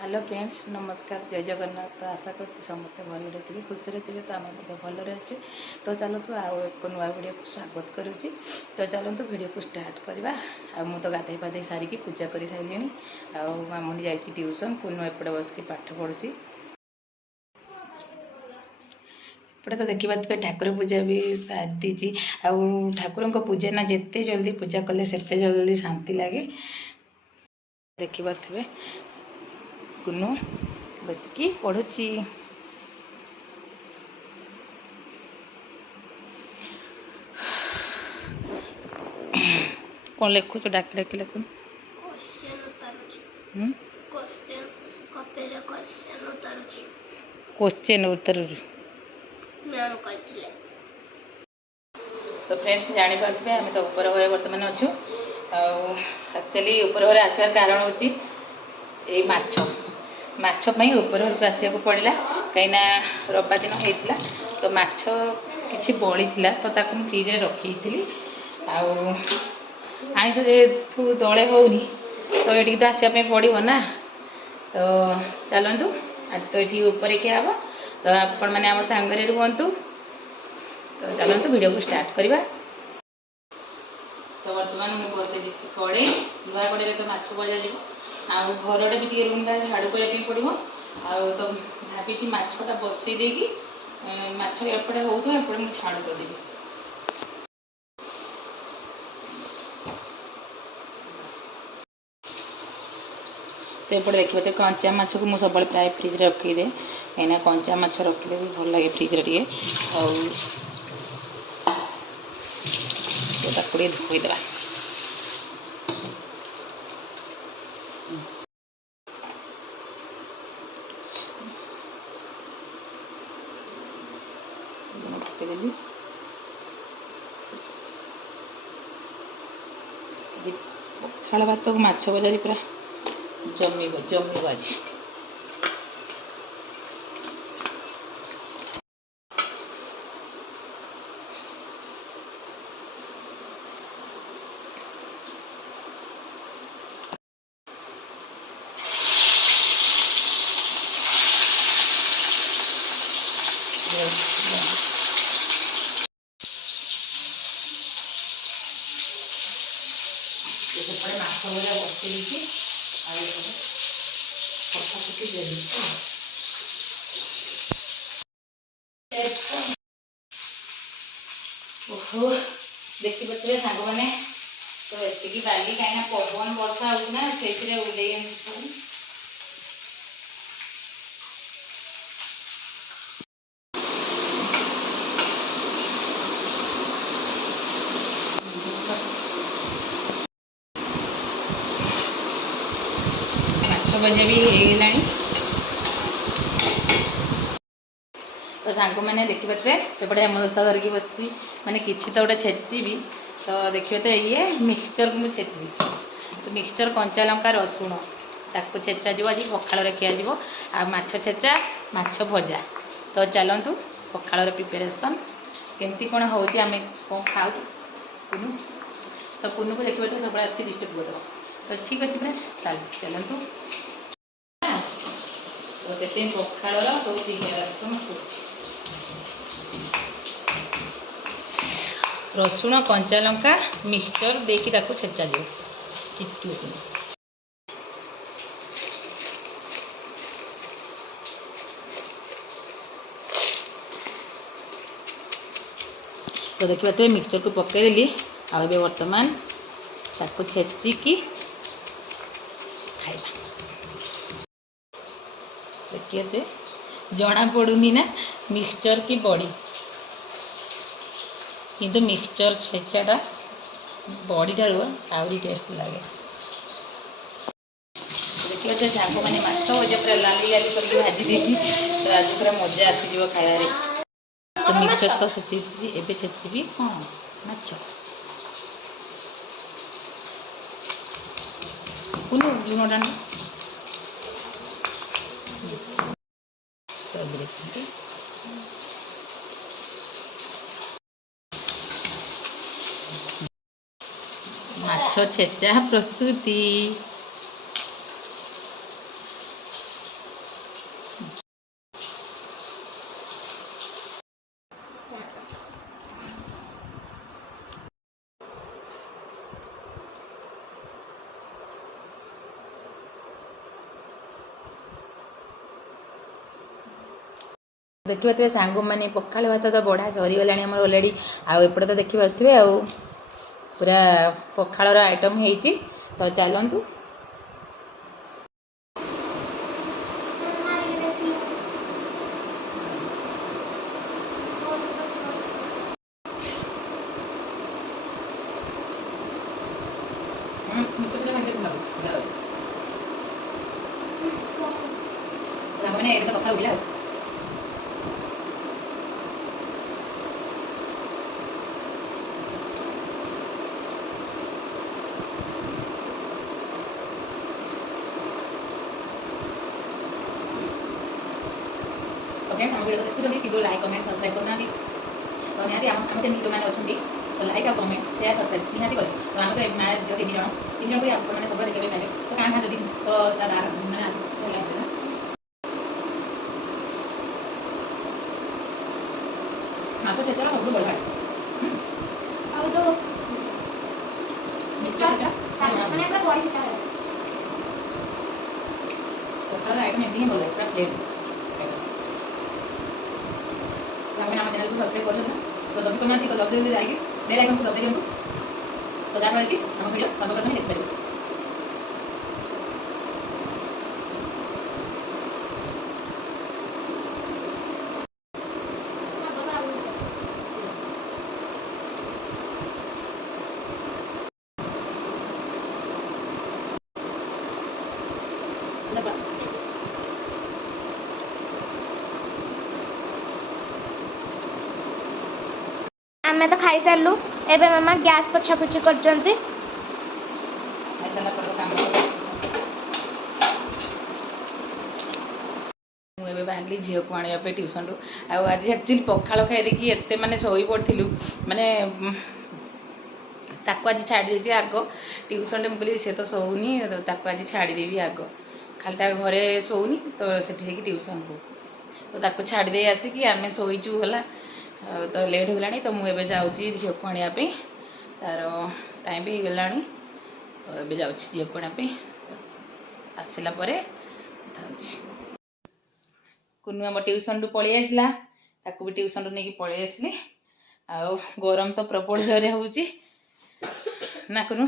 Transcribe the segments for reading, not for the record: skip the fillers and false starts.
Hello friends नमस्कार जय जगन्नाथ। तो आशा कर समस्ते भलरे थे खुशी थे तो आम भलरे अच्छे। तो चलतु आउ एक नुआ वीडियो को स्वागत करुच्ची। तो चलतु वीडियो को स्टार्ट करवा। तो गाधे पाधे सारिकी पूजा कर सारे मामुनी जा ट्यूशन कुनु एपटे बस की पाठ पढ़ुची। एपटे तो देखा ठाकुर पूजा भी साधी ठाकुर पूजा ना जिते जल्दी पूजा कले से जल्दी शांति लगे। देखा कुनु बसिकी पढ़ुची। कौन लिखुच डाक डाक लिखुन क्वेश्चन उत्तर। तो फ्रेंड्स जापारे आम तो ऊपर घरे बर्तमान अच्छु। एक्चुअली ऊपर घरे आसवार कारण हूँ माछपाई ऊपर घर को आसको पड़ा कहीं रविवार दिन होता तो माछ कि बड़ी तो ताकू फ्रिज रखी थी। आईष जेहतु दले होनी तो ये तो आसवाई पड़ो ना। तो चलतु आज तो ये ऊपर क्या हम तो आपण मैंने आम सांगे रुहतु। तो चलतु वीडियो को स्टार्ट करवा। तो बर्तमान मुझे बसई कड़े लुहा कड़े तो माछ भजा घर भी टे रूम झाड़ू करने पड़ो। तो भावी माछटा बसई देकी माछ एपटे होते एपटे मुझे झाड़ू करदेवी। तो ये देखिए तो कंचा माछ को मुझे सब प्राय फ्रिज रखीदे कहीं कंचा माछ रखिले भी भल लगे फ्रिज टे। धोईदेवा पकईदेली पखाड़ भात को माछ भजा पूरा जमी आज। सेपटे माछ भजा बसई सफासफी देवी। ओहो देखी पारे सांग मैंने तो एति बाली कहीं पवन वर्षा होना से उड़े भजा भी होगा। तो सांग मैंने देखिए सेपटे हेमदस्ता धरिकी बस मैंने किसी तो गोटे छेची तो देखिए तो ये मिक्सचर को मुझे छेची तो मिक्सचर कंचा लंका रसुण ताको छेचा जी आज पखाड़ खिया माछ छेचा माछ भजा। तो चलतु पखाड़ प्रिपेरेसन केमती कौन हो आम कौन खाऊ कुनु। तो कुनु को देखिए तो सब आसिक डिस्टर्ब करदेव। तो ठीक अच्छे फ्रेंड्स चलतु। तो से पखाड़ सब प्रिपेरेसन रसुण कंचा लंका मिक्सचर देकी ताको छेचा जाए किसी। तो देखिए तो मिक्सचर को पकईदेली आ बर्तमान ताको छेचिकी खाइबा। देखिए तो जना पड़ूनी ना मिक्सचर की बड़ी किंतु मिक्सचर छेचाटा बड़ी ठार आहरी टेस्ट लगे। देखिए तो सांग मैंने माछ भजा पूरा लाली लाली करके भाजी देती तो आज पूरा मजा आसीज खाइबार। तो मिक्सचर तो छेची एवं छेची हाँ माछ कुनु लुण डाण माछ छेचा प्रस्तुति। देखिपे सांग मैंने पखाड़ भात तो बढ़ा सरीगला अलरेडी आउटे तो देखिपे आउ पूरा पखाड़ आइटम होती तो चलतु मैंने ये पखाड़ उठिला फ्रेंड्स हम वीडियो देखुଛନ୍ତି କିନ୍ତୁ ଲାଇକ୍ କମେଣ୍ଟ ସବସ୍କ୍ରାଇବ୍ କରୁନାହାନ୍ତି ତ ନିହାତି ଆମ ଚ୍ୟାନେଲ ଯେଉଁମାନେ ଅଛନ୍ତି ତ ଲାଇକ୍ ଆଉ କମେଣ୍ଟ ସେୟାର ସବସ୍କ୍ରାଇବ୍ ନିହାତି କରିବେ ତ ଆମେ ତ ମା ଝିଅ ତିନି ଜଣ ବି ଆପଣମାନେ ସବୁବେଳେ ଦେଖିବା ପାଇଁ ପାଇବେ ତ କାଁ କାଁ ଯଦି ତ ତା ମାନେ ଆସି ଭଲ ଲାଗିଲା ମାଛ ଛେଚର ସବୁଠୁ ବଢ଼ିଆ ଆଉ ଯୋଉ ମିକ୍ସଚର ଛେଚା ମାନେ ପୁରା ବଢି ସେଟା ପଖାଳ ଆଇଟମ୍ ଏମିତି ହିଁ ଭଲ ଲାଗେ ପୁରା ପ୍ଲେନ୍ आपने आम चैनल को सब्सक्राइब कर तो जल्दी करना तो जल्दी जल्दी जाएगी बेल आइकन को दबाई दिंतु तो जहाँफल कि आम वीडियो सर्वप्रथम देखिपारे आमे तो खाई सारू एबे मामा गैस पोछा पोछी करजंती खाइसारा पर काम मुझे बाहरी झील को आने ट्यूशन रू आज एक्चुअली पखाड़ खाई देखिए एत मैंने शोई पड़ी माने ताको आज छाड़ी देती आग ट्यूशन मुझे सी तो शोनी ताको आज छाड़देवी आग खालीटा घरे शोनी तो सेठी ट्यूशन को तो ताको छाड़ी दे आसिकी आम शोचु है तो लेट हो गलानी तो मुझे जाऊँगी झील को आने तार टाइम भी गला तो जाऊँ झील को आने आसला कुनु आम ट्यूशन रू पलि आसला ताकू भी ट्यूशन रू नहीं पलि आसली आ गरम तो प्रबल जोरे हो ना कुनु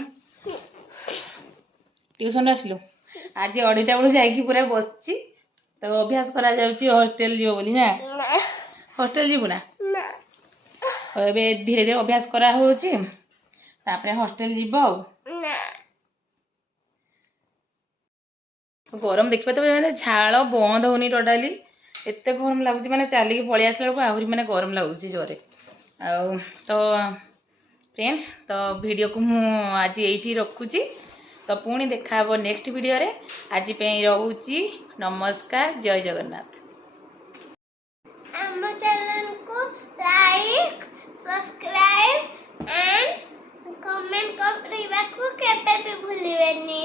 ट्यूशन आसलु आज 2:30 बेलू जा पूरा बस तो अभ्यास करा हॉस्टेल जीव बोली ना हॉस्टेल जीवु ना धीरे धीरे अभ्यास करा हॉस्टेल जीव गरम देखिए तो मैंने झाड़ बंद होनी टोटाली एत गरम लगुच मैंने चलिए पलि आसला बेलू आहरी मैंने गरम लगुच जोरे तो फ्रेंड्स तो वीडियो को मु आज ये रखुची तो पुणी देखा नेक्स्ट वीडियो रे आज रोची नमस्कार जय जगन्नाथ आम चैनल को लाइक सब्सक्राइब एंड कमेंट करने को केबे भी भूलिबेनी।